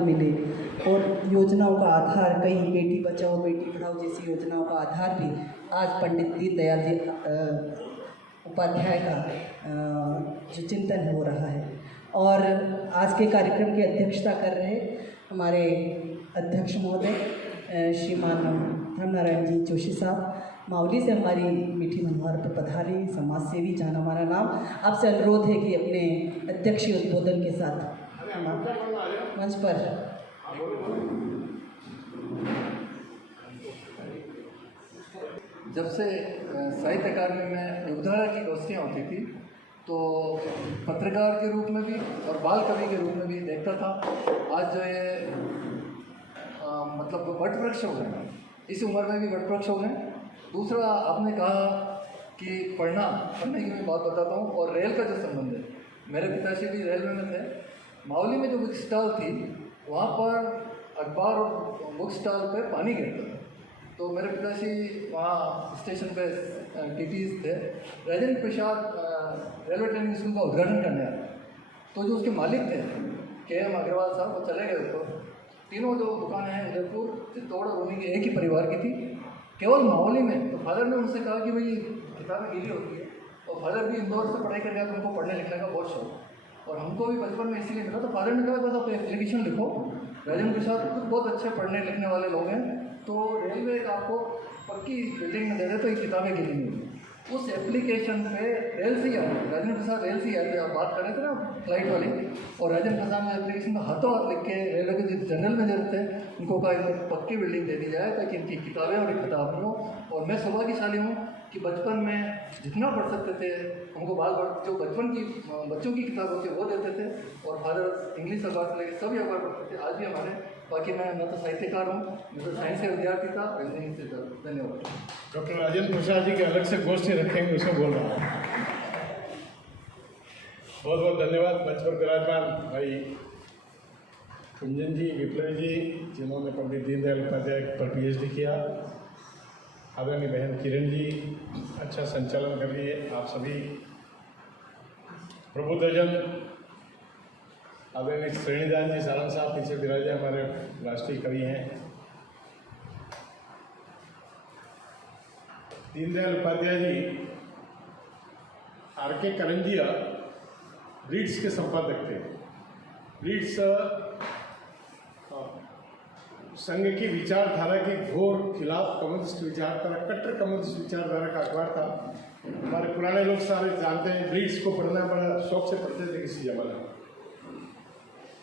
को मिले। और योजनाओं का आधार कई बेटी बचाओ बेटी पढ़ाओ जैसी योजनाओं का आधार भी आज पंडित दीनदयाल जी उपाध्याय का जो चिंतन हो रहा है। और आज के कार्यक्रम की अध्यक्षता कर रहे हमारे अध्यक्ष महोदय श्रीमान धर्मनारायण जी जोशी साहब, मावली से हमारी मीठी मनोहर पर पधारी समाज सेवी जाना हमारा नाम। आपसे अनुरोध है कि अपने अध्यक्षीय उद्बोधन के साथ मंच पर जब से साहित्य अकादमी में युगधारा की गोष्ठियाँ होती थी तो पत्रकार के रूप में भी और बाल कवि के रूप में भी देखता था। आज जो ये मतलब वट वृक्ष हो गए, इस उम्र में भी वट वृक्ष हो गए। दूसरा, आपने कहा कि पढ़ने की मैं बात बताता हूँ। और रेल का जो संबंध है, मेरे पिताश्री भी रेलवे में थे। मावली में जो बुक स्टॉल थी वहाँ पर अखबार और बुक स्टॉल पर पानी गिरता था। तो मेरे पिताश्री वहाँ स्टेशन पे टीटीज थे। Rajendra Prasad railway training school का उद्घाटन करने आए, तो जो उसके मालिक थे KM अग्रवाल साहब, वो चले गए। तो तीनों जो दुकानें हैं उदयपुर, चित्तौड़ और उन्हीं के एक ही परिवार की थी, केवल मावली में। तो फादर ने उनसे कहा कि भाई किताबें गीली होती है, और फादर भी इंदौर से पढ़ाई करके आए, तो उनको पढ़ने लिखने का बहुत शौक। और हमको भी बचपन में इसीलिए मिला। तो फादर ने कहा बस आप एप्लीकेशन लिखो, राजेंद्र प्रसाद खुद बहुत अच्छे पढ़ने लिखने वाले लोग हैं, तो रेलवे आपको पक्की बिल्डिंग में दे दे तो ये किताबें गिरी नहीं। उस एप्लीकेशन पे रेल से ही आए, राजेंद्र प्रसाद रेल से ही आए थे। आप बात कर रहे थे ना फ्लाइट वाली, और राजेंद्र प्रसाद ने एप्लीकेशन में हाथों हाथ लिख के रेलवे के जो जनरल मैनेजर थे उनको कहा इनको पक्की बिल्डिंग दे दी जाए ताकि इनकी किताबें और किताब हो। और मैं सौभाग्यशाली हूँ कि बचपन में जितना पढ़ सकते थे हमको जो बचपन की बच्चों की किताब होती है वो देते थे। और फादर इंग्लिश अखबार से लेकर सभी अखबार पढ़ते थे, आज भी हमारे। बाकी मैं तो साहित्यकार हूँ, मैं तो साइंस का विद्यार्थी था, इंजीनियरिंग से था। धन्यवाद। डॉक्टर राजेंद्र प्रसाद जी के अलग से गोष्ठी रखेंगे, उसको बोल रहा हूँ। बहुत बहुत धन्यवाद। मंच पर विराजमान भाई कुंजन जी, विप्लव जी, जिन्होंने पंडित दीनदयाल उपाध्याय पर PhD किया, आदरणीय बहन किरण जी, अच्छा संचालन कर रही है। आप सभी प्रबुद्धजन, आदरणीय श्रेणीदान जी सारंग साहब पीछे विराजे, हमारे राष्ट्रीय कवि हैं। दीनदयाल उपाध्याय जी RK करंजिया रीड्स के संपादक थे। रीड्स संघ की विचारधारा के घोर खिलाफ कम्युनिस्ट विचारधारा, कट्टर कम्युनिस्ट विचारधारा का अखबार था। हमारे पुराने लोग सारे जानते हैं, रीड्स को पढ़ना बड़ा शौक से पढ़ते थे किसी जमाने में।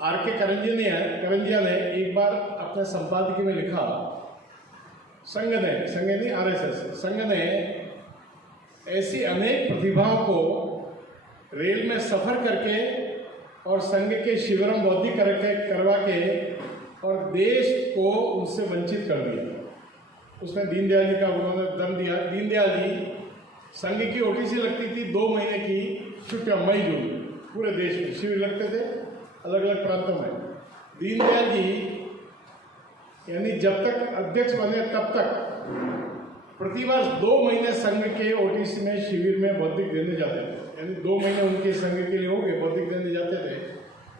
RK करंजिया ने एक बार अपने संपादकीय में लिखा, संघ ने RSS संघ ने ऐसी अनेक प्रतिभाओं को रेल में सफ़र करके और संघ के शिविरों बौद्धिक करवा के और देश को उनसे वंचित कर दिया। उसमें दीनदयाल जी का उन्होंने दम दिया। दीनदयाल जी संघ की OTC लगती थी 2 महीने की छुट्टियाँ, मई जून, पूरे देश में शिविर लगते थे अलग अलग प्रांतों में। दीनदयाल जी यानी जब तक अध्यक्ष बने तब तक प्रतिवर्ष 2 महीने संघ के OTC में शिविर में बौद्धिक देने जाते थे। यानी 2 महीने उनके संघ के लिए हो गए, बौद्धिक देने जाते थे।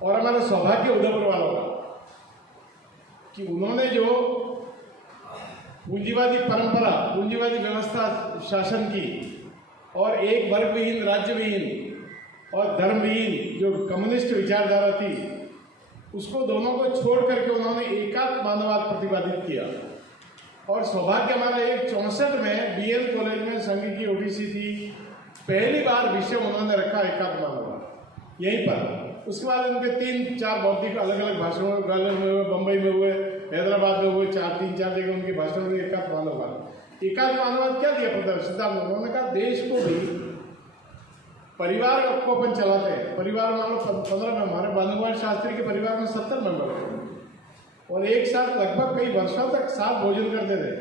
और हमारा सौभाग्य उदयपुर वालों का कि उन्होंने जो पूंजीवादी परंपरा, पूंजीवादी व्यवस्था शासन की और एक वर्ग विहीन, राज्य विहीन और धर्म विहीन जो कम्युनिस्ट विचारधारा थी, उसको दोनों को छोड़ करके उन्होंने एकात्म मानववाद प्रतिपादित किया। और सौभाग्य हमारा 64 में BN कॉलेज में संघ की OTC थी, पहली बार विषय उन्होंने रखा एकात्म मानववाद यहीं पर। उसके बाद उनके 3-4 बौद्धिक अलग अलग भाषणों, ग्वालियर में हुए, बम्बई में हुए, हैदराबाद में हुए, 3-4 जगह उनके भाषण में एकात्म मानववाद। एकात्म मानववाद क्या दिया प्रधान सिद्धांत? उन्होंने कहा देश को भी परिवार को अपन चलाते हैं। परिवार मान लो 15 में, हमारे भानुवाल शास्त्री के परिवार में 70 मेंबर थे और एक साथ लगभग कई वर्षों तक साथ भोजन करते थे।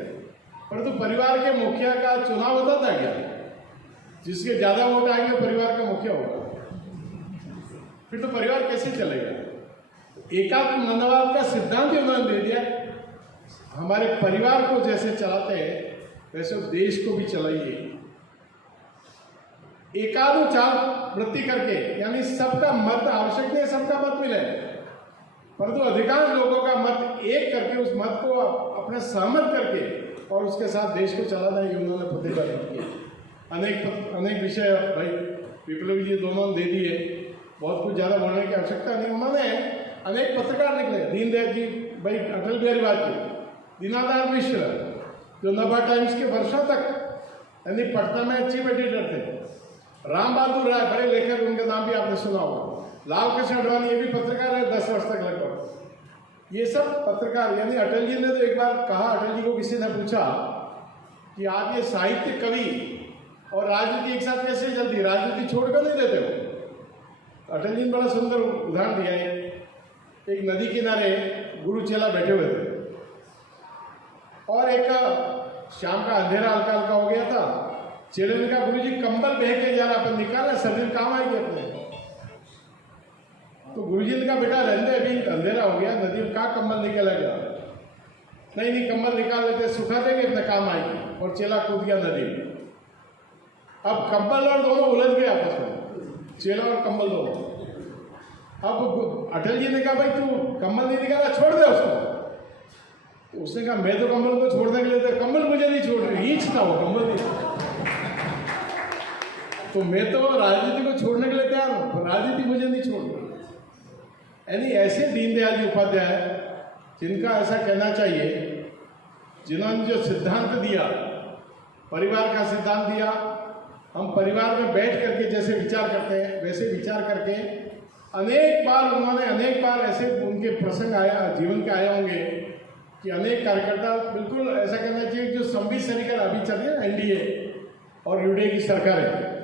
परंतु परिवार के मुखिया का चुनाव होता था क्या? जिसके ज़्यादा वोट आएंगे परिवार का मुखिया होगा, फिर तो परिवार कैसे चलेगा? एकात्म मानववाद का सिद्धांत ही उन्होंने दे दिया। हमारे परिवार को जैसे चलाते हैं वैसे देश को भी चलाइए, एकादो चाल वृत्ति करके। यानी सबका मत आवश्यक नहीं, सबका मत मिले, परंतु अधिकांश लोगों का मत एक करके उस मत को अपने सहमत करके और उसके साथ देश को चलाना ही उन्होंने प्रतिबद्ध किया। अनेक विषय भाई विप्लव जी दोनों दे दिए, बहुत कुछ ज़्यादा बोलने की आवश्यकता नहीं। उन्होंने अनेक पत्रकार निकले, दीनदयाल जी, भाई अटल बिहारी वाजपेयी, दीनानाथ मिश्र, जो नभा टाइम्स के वर्षों तक यानी पटना में चीफ एडिटर थे, राम बहादुर राय, बड़े लेखक, उनका नाम भी आपने सुना होगा, लाल कृष्ण आडवाणी, ये भी पत्रकार है 10 वर्ष तक लगभग। ये सब पत्रकार, यानी अटल जी ने तो एक बार कहा, अटल जी को किसी ने पूछा कि आप ये साहित्य, कवि और राजनीति एक साथ कैसे चलती, राजनीति छोड़कर नहीं देते हो? अटल जी ने बड़ा सुंदर उदाहरण दिया है। एक नदी किनारे गुरु चेला बैठे हुए थे और एक शाम का अंधेरा हल्का हल्का हो गया था। चेले ने कहा, गुरु जी कंबल बह के जा रहा, अपन निकाला, सर्दी में काम आएगी अपने। तो गुरुजी ने कहा, बेटा रहने, अभी अंधेरा हो गया, नदी में कहाँ कंबल निकलेगा? नहीं, कंबल निकाल लेते, सुखा देंगे, अपने काम आएगी। और चेला कूद गया नदी में। अब कंबल और दोनों उलझ गए आपस में, चेला और कंबल दोनों। अब अटल जी ने कहा, भाई तू कंबल नहीं निकाला, छोड़ दे उसको। तो उसने कहा, मैं तो कंबल को छोड़ने के लिए था, कंबल मुझे नहीं छोड़ रही, ईच था वो, कंबल नहीं। तो मैं तो राजनीति को छोड़ने के लिए तैयार हूँ, राजनीति मुझे नहीं छोड़ रही। यानी ऐसे दीनदयाल जी उपाध्याय, जिनका ऐसा कहना चाहिए, जिन्होंने जो सिद्धांत दिया, परिवार का सिद्धांत दिया, हम परिवार में बैठ करके जैसे विचार करते हैं वैसे विचार करके, अनेक बार ऐसे उनके प्रसंग आया, जीवन के आए होंगे कि अनेक कार्यकर्ता, बिल्कुल ऐसा कहना चाहिए जो संबित सरकार अभी चल रही है एनडीए और यूडीए की सरकार है,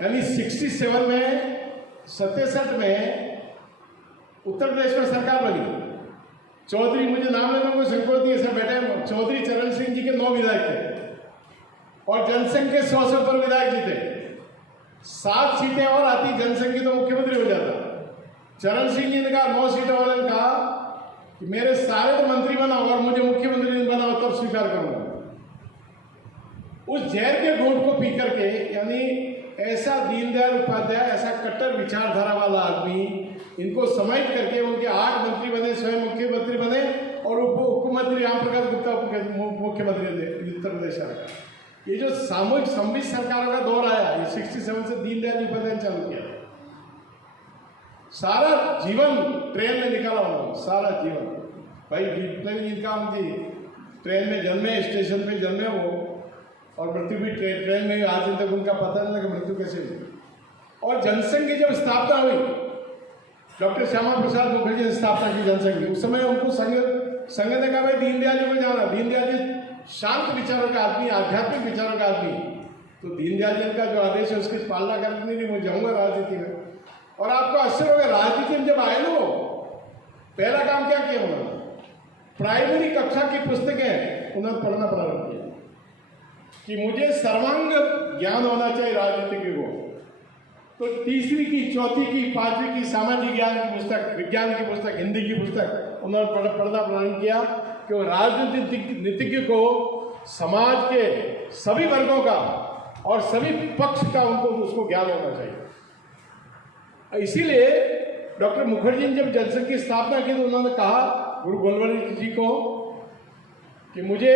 यानी 67 में 67 में उत्तर प्रदेश में सरकार बनी। चौधरी, मुझे नाम लेना कोई संकोच नहीं, ऐसा बैठे हैं, चौधरी चरण सिंह जी के 9 विधायक थे और जनसंघ के 100 से ऊपर विधायक जीते। 7 सीटें और आती जनसंघ की तो मुख्यमंत्री हो जाता। चरण सिंह जी ने कहा, 9 सीटों वाले ने कहा कि मेरे सारे तो मंत्री बनाओ और मुझे मुख्यमंत्री नहीं बनाओ, तब स्वीकार करूंगा। उस जहर के घूंट को पी करके, यानी ऐसा दीनदयाल उपाध्याय, ऐसा कट्टर विचारधारा वाला आदमी, इनको समेट करके उनके 8 मंत्री बने, स्वयं मुख्यमंत्री बने और उप मुख्यमंत्री राम प्रकाश गुप्ता मुख्यमंत्री थे उत्तर प्रदेश सरकार। ये जो सामूहिक संबित सरकारों का दौर आया, ये 67 से दीनदयाल उपाध्याय चालू किया। सारा जीवन ट्रेन में निकाला उन्होंने, सारा जीवन। भाई इनका उनकी ट्रेन में जन्मे, स्टेशन पे जन्मे वो, और मृत्यु भी ट्रेन में, आज तक उनका पता नहीं लगा मृत्यु कैसे हुई। और जनसंघ की जब स्थापना हुई, डॉक्टर श्यामा प्रसाद मुखर्जी ने स्थापना की जनसंघ की, उस समय उनको संघ ने कहा, भाई दीनदयाल जी को जाना, दीनदयाल जी शांत विचारों का आदमी, आध्यात्मिक विचारों का आदमी, तो दीनदयाल जी का जो आदेश है उसकी पालना करनी नहीं, मैं जाऊंगा राजनीति में। और आपको आश्चर्य होगा, राजनीति में जब आए लो, पहला काम क्या किया उन्होंने? प्राइमरी कक्षा की पुस्तकें उन्होंने पढ़ना प्रारंभ किया कि मुझे सर्वांग ज्ञान होना चाहिए राजनीति को। तो 3वीं की, 4वीं की, 5वीं की सामाजिक ज्ञान की पुस्तक, विज्ञान की पुस्तक, हिंदी की पुस्तक उन्होंने पढ़ना प्रारंभ किया कि राजनीतिज्ञ को समाज के सभी वर्गों का और सभी पक्ष का उनको उसको ज्ञान होना चाहिए। इसीलिए डॉक्टर मुखर्जी ने जब जनसंघ की स्थापना की तो उन्होंने कहा गुरु गोलवल्लभ जी को कि मुझे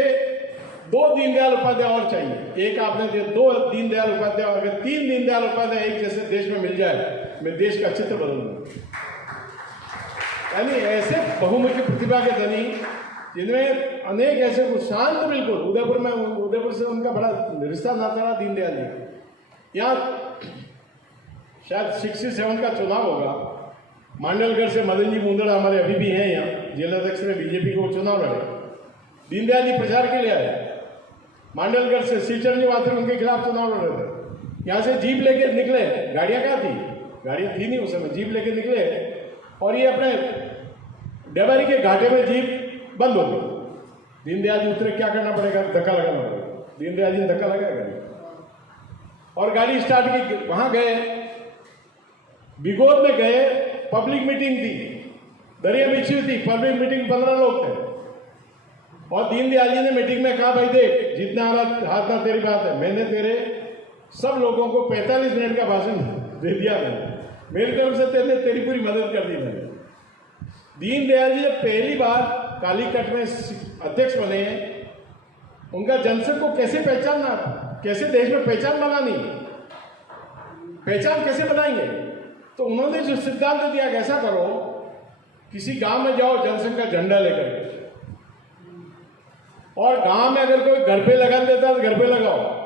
2 दीनदयाल उपाध्याय और चाहिए। एक आपने दिया, 2 दीनदयाल उपाध्याय, अगर 3 दीनदयाल उपाध्याय एक जैसे देश में मिल जाए, मैं देश का चित्र बदल दूंगा। यानी ऐसे बहुमुखी प्रतिभा के धनी, जिनमें अनेक ऐसे शांत, बिल्कुल उदयपुर से उनका बड़ा रिश्ता नाता रहा दीनदयाल जी। यहाँ शायद 67 का चुनाव होगा, मांडलगढ़ से मदन जी मुंदड़ा हमारे अभी भी हैं यहाँ, जिलाध्यक्ष में बीजेपी को चुनाव लड़े, दीनदयाल जी प्रचार के लिए आए। मांडलगढ़ से सीचर जी वात्र उनके खिलाफ चुनाव लड़ रहे थे। यहाँ से जीप लेके निकले, गाड़ियाँ कहाँ थी, गाड़ियाँ थी नहीं उस समय, जीप लेके निकले और ये अपने डेबरी के घाटे में जीप बंद हो गई। दीनदयाल जी उतरे, क्या करना पड़ेगा, धक्का लगाना पड़ेगा। दीनदयाल जी ने धक्का लगाया गाड़ी और गाड़ी स्टार्ट की, वहाँ गए, बिगोद में गए, पब्लिक मीटिंग थी, दरिया बिछी हुई थी, पब्लिक मीटिंग 15 लोग थे और दीनदयाल जी ने मीटिंग में कहा, भाई देख, जितना हाथ ना तेरी बात है, मैंने तेरे सब लोगों को 45 मिनट का भाषण दे दिया। मेरी तरफ से तेरी पूरी मदद कर दी मैंने। दीनदयाल जी जब पहली बार कालीकट में अध्यक्ष बने हैं, उनका जनसंघ को कैसे पहचानना, कैसे देश में पहचान बनानी, पहचान कैसे बनाएंगे, तो उन्होंने जो सिद्धांत दिया कि ऐसा करो, किसी गांव में जाओ जनसंघ का झंडा लेकर के, और गांव में अगर कोई घर पे लगा देता है तो घर पे लगाओ,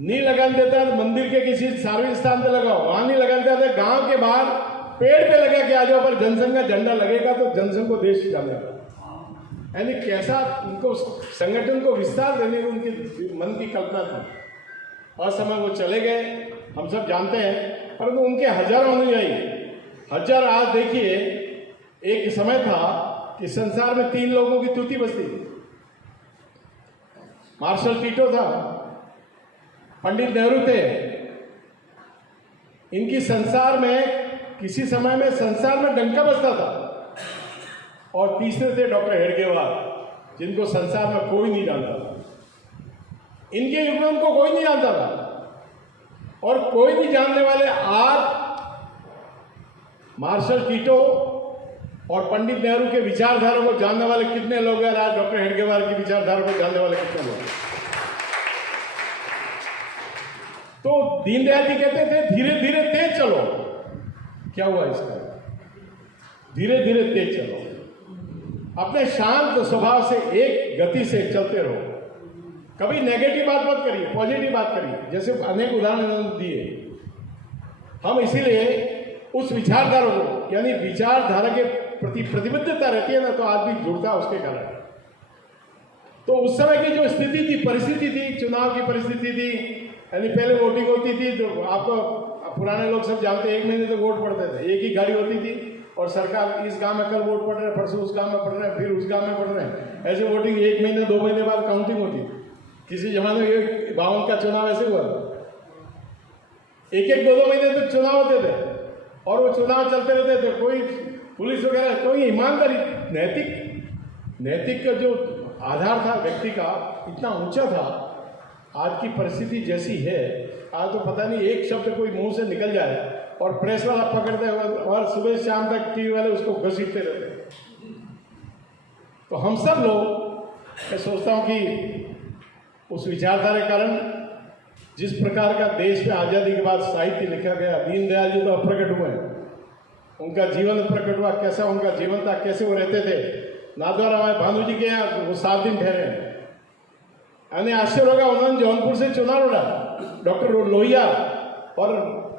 नहीं लगा देता है तो मंदिर के किसी सार्वजनिक स्थान पे लगाओ, वहां नहीं लगा देता है गांव के बाहर पेड़ पे लगा के आ जाओ, पर जनसंघ का झंडा लगेगा तो जनसंघ को देश जानेगा। यानी कैसा उनको संगठन को विस्तार देने की उनके मन की कल्पना थी। और समय वो चले गए, हम सब जानते हैं, परंतु उनके हजारों अनुयायी, हजार। आज देखिए, एक समय था कि संसार में 3 लोगों की तूती बजती थी। मार्शल टीटो था, पंडित नेहरू थे। इनकी संसार में किसी समय में संसार में डंका बजता था। और तीसरे थे डॉक्टर हेडगेवार, जिनको संसार में कोई नहीं जानता था। इनके युग में उनको कोई नहीं जानता था, और कोई नहीं जानने वाले आज मार्शल टीटो और पंडित नेहरू के विचारधारा को जानने वाले कितने लोग हैं? आज डॉक्टर हेडगेवार की विचारधारा को जानने वाले कितने लोग हैं? तो दीनदयाल जी कहते थे धीरे धीरे तेज चलो। क्या हुआ इसका? धीरे धीरे तेज चलो, अपने शांत स्वभाव से एक गति से चलते रहो, कभी नेगेटिव बात मत करिए, पॉजिटिव बात करिए। जैसे अनेक उदाहरण दिए हम, इसीलिए उस विचारधारा को, यानी विचारधारा के प्रति प्रतिबद्धता रहती है ना, तो आदमी जुड़ता है उसके कारण। तो उस समय की जो स्थिति थी, परिस्थिति थी, चुनाव की परिस्थिति थी, यानी पहले वोटिंग होती थी तो आपको पुराने लोग सब जानते हैं, 1 महीने तक वोट पड़ते थे, एक ही गाड़ी होती थी, और सरकार इस गांव में कल वोट पड़ रहे हैं, परसों उस गांव में पड़ रहे हैं, फिर उस गांव में पड़ रहे हैं। ऐसे वोटिंग 1 महीने 2 महीने बाद काउंटिंग होती थी। किसी जमाने में 52 का चुनाव ऐसे हुआ था, 1-1 2-2 महीने तक चुनाव होते थे, और वो चुनाव चलते रहते थे। कोई पुलिस वगैरह, कोई ईमानदारी, नैतिक का जो आधार था व्यक्ति का इतना ऊंचा था। आज की परिस्थिति जैसी है, आज तो पता नहीं एक शब्द कोई मुंह से निकल जाए और प्रेस वाला पकड़ते हैं, और सुबह शाम तक टीवी वाले उसको घसीटते रहते हैं। तो हम सब लोग, मैं सोचता हूं कि उस विचारधारा के कारण जिस प्रकार का देश में आज़ादी के बाद साहित्य लिखा गया, दीनदयाल जी तो अप्रकट हुए हैं, उनका जीवन प्रकट हुआ, कैसा उनका जीवन था, कैसे वो रहते थे। नाथद्वारा हमारे भानु जी के यहाँ वो 7 दिन ठहरे हैं। यानी आश्चर्य होगा, उन्होंने जौनपुर से चुनाव लड़ा, डॉक्टर लोहिया और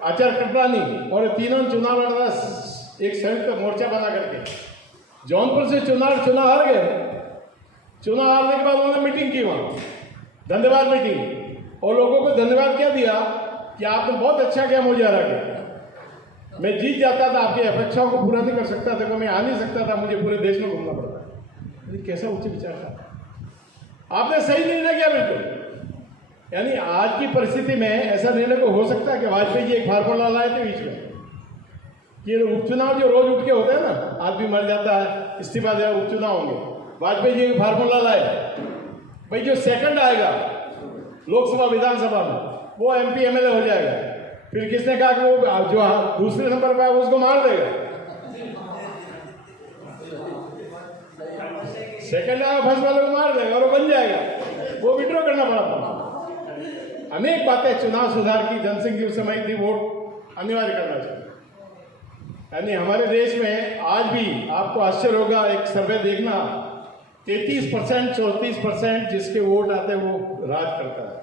आचार्य कृपलानी, और तीनों चुनाव लड़ा एक संयुक्त मोर्चा बना करके। जौनपुर से चुनाव हार गए। चुनाव हारने के बाद उन्होंने मीटिंग की वहाँ, धन्यवाद मीटिंग, और लोगों को धन्यवाद क्या दिया कि आपने बहुत अच्छा किया मुझे हरा के। मैं जीत जाता था, आपकी अपेक्षाओं को पूरा नहीं कर सकता था, मैं आ नहीं सकता था, मुझे पूरे देश में घूमना पड़ता। कैसा उच्च विचार था। आपने सही निर्णय किया बिल्कुल। यानी आज की परिस्थिति में ऐसा निर्णय को हो सकता है कि वाजपेयी जी एक फार्मूला लाए थे बीच में कि उपचुनाव जो रोज उठ के होते हैं ना, आदमी मर जाता है, इस्तीफा दिया, उपचुनाव होंगे। वाजपेयी जी एक फार्मूला लाए, भाई जो सेकंड आएगा लोकसभा विधानसभा में वो MP MLA हो जाएगा। फिर किसने कहा कि वो जो दूसरे नंबर पर है उसको मार देगा। सेकंड आएगा फर्स्ट वाले को मार देगा और वो बन जाएगा, वो विड्रॉ करना पड़ा। अनेक बातें चुनाव सुधार की, जनसंघ की उस समय थी, वोट अनिवार्य करना चाहिए। यानी हमारे देश में आज भी आपको आश्चर्य होगा, एक सर्वे देखना, 33% 34% जिसके वोट आते हैं वो राज करता है,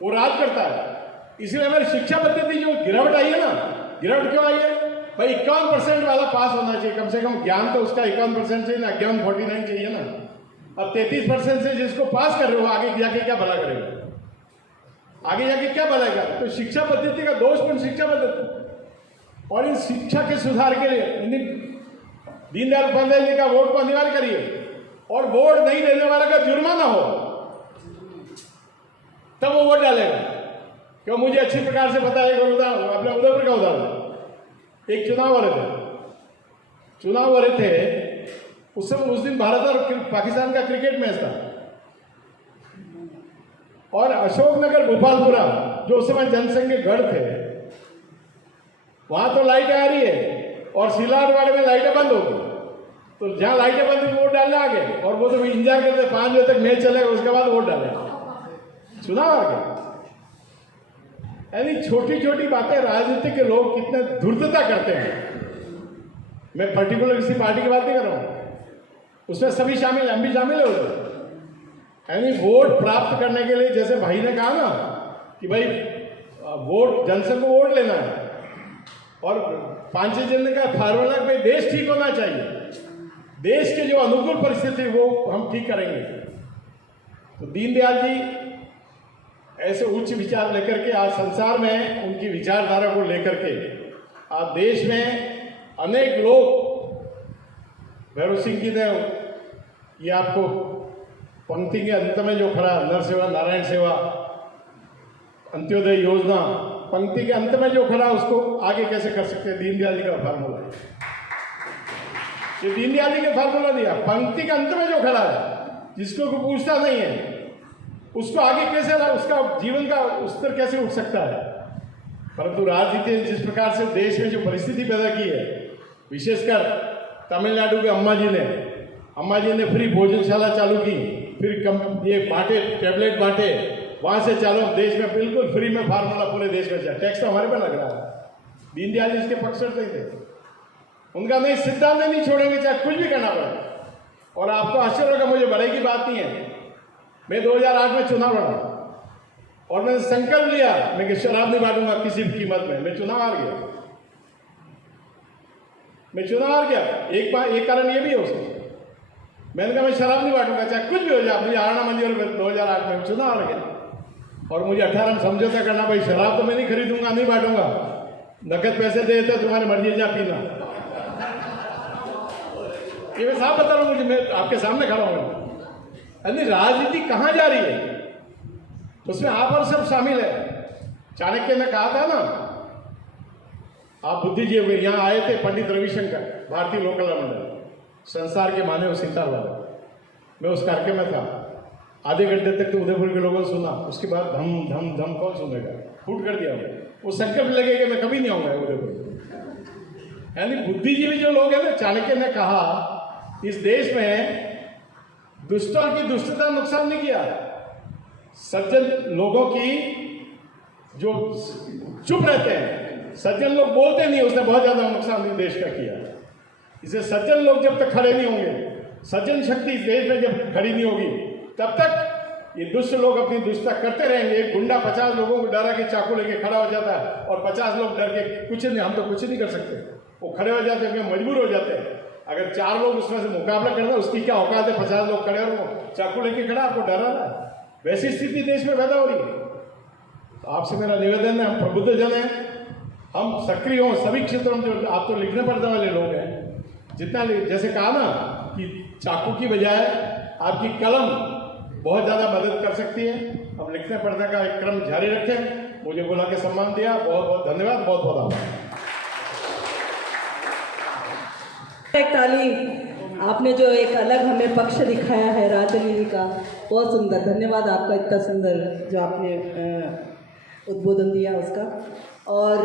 वो राज करता है। इसलिए हमारी शिक्षा पद्धति जो गिरावट आई है ना, गिरावट क्यों आई है भाई? 51% वाला पास होना चाहिए, कम से कम ज्ञान तो उसका 51% चाहिए ना, अज्ञान 49 चाहिए ना। अब 33% से जिसको पास कर रहे हो, आगे जाके क्या भला करेगा? आगे जाके क्या भला करेगा? तो शिक्षा पद्धति का दोषपूर्ण शिक्षा पद्धति, और इन शिक्षा के सुधार के लिए दीनदयाल उपाध्याय जी का वोट को अनिवार्य करिए, और वोट नहीं देने वाले का जुर्माना हो, तब वो वोट डालेगा। क्यों? मुझे अच्छी प्रकार से पता है। अपने उदयपुर का उदाहरण, एक चुनाव हो रहे थे उस समय, उस दिन भारत और पाकिस्तान का क्रिकेट मैच था, और अशोकनगर भोपालपुरा जो उस समय जनसंघ के गढ़ थे, वहां तो लाइटें आ रही है और सिलारवाड़े में लाइटें बंद हो गई, तो जहां लाइटें बंद हुई वोट डालने आ गए, और वो तो इंतजार करते 5 बजे तक मैच चलेगा, उसके बाद वोट डाले, चुनाव आ गया। यानी छोटी छोटी बातें राजनीति के लोग कितने धूर्तता करते हैं। मैं पर्टिकुलर किसी पार्टी की बात नहीं कर रहा हूं, उसमें सभी शामिल, हम भी शामिल हो गए। यानी वोट प्राप्त करने के लिए, जैसे भाई ने कहा ना कि भाई वोट, जनसंघ को वोट लेना है, और 5-6 जन ने कहा फार्मूला पे देश ठीक होना चाहिए, देश के जो अनुकूल परिस्थिति वो हम ठीक करेंगे। तो दीनदयाल जी ऐसे उच्च विचार लेकर के आज संसार में उनकी विचारधारा को लेकर के आज देश में अनेक लोग, भैरव सिंह जी ने ये आपको पंक्ति के अंत में जो खड़ा, नर सेवा नारायण सेवा अंत्योदय योजना, पंक्ति के अंत में जो खड़ा उसको आगे कैसे कर सकते हैं? दीनदयाल जी का फार्मूला है, ये दीनदयाल जी ने फार्मूला दिया। पंक्ति के अंत में जो खड़ा है, जिसको कोई पूछता नहीं है, उसको आगे कैसे, उसका जीवन का स्तर कैसे उठ सकता है? परंतु राजनीति जिस प्रकार से देश में जो परिस्थिति पैदा की है, विशेषकर तमिलनाडु के अम्मा जी ने फ्री भोजनशाला चालू की, फिर ये बांटे, टैबलेट बांटे, वहां से चालू देश में बिल्कुल फ्री में फार्मूला पूरे देश में चला। टैक्स तो हमारे पर लग रहा है। दीनदयाल जी इसके पक्षधर नहीं थे, उनका नहीं सिद्धांत नहीं छोड़ेंगे, चाहे कुछ भी करना पड़े। और आपको आश्चर्य होगा, मुझे बड़े की बात नहीं है, मैं 2008 में चुनाव लड़ा और मैंने संकल्प लिया मैं कि शराब नहीं बांटूंगा किसी भी कीमत में। मैं चुनाव हार गया, एक कारण ये भी है उसका, मैंने कहा मैं शराब नहीं बांटूंगा चाहे कुछ भी हो जाए। मुझे हारना मंजूर, 2008 में चुनाव हार गया और मुझे 18 में समझौता करना, भाई शराब तो मैं नहीं खरीदूंगा, नहीं बांटूंगा, नकद पैसे दे देते तुम्हारी मर्जी, जा पीना। ये मैं साफ बता रहा हूँ, मुझे, मैं आपके सामने खड़ा हूँ। यानी राजनीति कहाँ जा रही है, उसमें आप और सब शामिल है। चाणक्य ने कहा था ना, आप बुद्धिजीवी हुए, यहाँ आए थे पंडित रविशंकर, भारतीय लोक कला मंडल, संसार के माने वो सितार वाले, मैं उस कार्यक्रम में था। आधे घंटे तक तो उदयपुर के लोगों ने सुना, उसके बाद धम धम धम कौन सुनेगा, फूट कर दिया वो संकल्प लगे कि मैं कभी नहीं आऊंगा उदयपुर। यानी बुद्धिजीवी जो लोग हैं ना, चाणक्य ने कहा इस देश में दुष्टों की दुष्टता नुकसान नहीं किया, सज्जन लोगों की जो चुप रहते हैं, सज्जन लोग बोलते नहीं, उसने बहुत ज्यादा नुकसान देश का किया। इसे सज्जन लोग जब तक खड़े नहीं होंगे, सज्जन शक्ति इस देश में जब खड़ी नहीं होगी, तब तक ये दुष्ट लोग अपनी दुष्टता करते रहेंगे। एक गुंडा 50 लोगों को डरा के चाकू लेके खड़ा हो जाता है और 50 लोग डर के कुछ नहीं, हम तो कुछ नहीं कर सकते, वो खड़े हो जाते हैं, मजबूर हो जाते हैं। अगर 4 लोग उसमें से मुकाबला करना, उसकी क्या औकात है? 50 लोग खड़े और वो चाकू लेके खड़ा, आपको डरा रहा है। वैसी स्थिति देश में पैदा हो रही है। तो आपसे मेरा निवेदन है, हम प्रबुद्ध जन हैं, हम सक्रिय हों सभी क्षेत्रों में। जो आप तो लिखने पढ़ने वाले लोग हैं, जितना जैसे कहा ना कि चाकू की बजाय आपकी कलम बहुत ज़्यादा मदद कर सकती है। अब लिखने पढ़ने का एक क्रम जारी रखें। मुझे बुला के सम्मान दिया, बहुत बहुत धन्यवाद, बहुत बहुत आभार। एक ताली, आपने जो एक अलग हमें पक्ष दिखाया है राजनीति का, बहुत सुंदर, धन्यवाद आपका, इतना सुंदर जो आपने उद्बोधन दिया उसका। और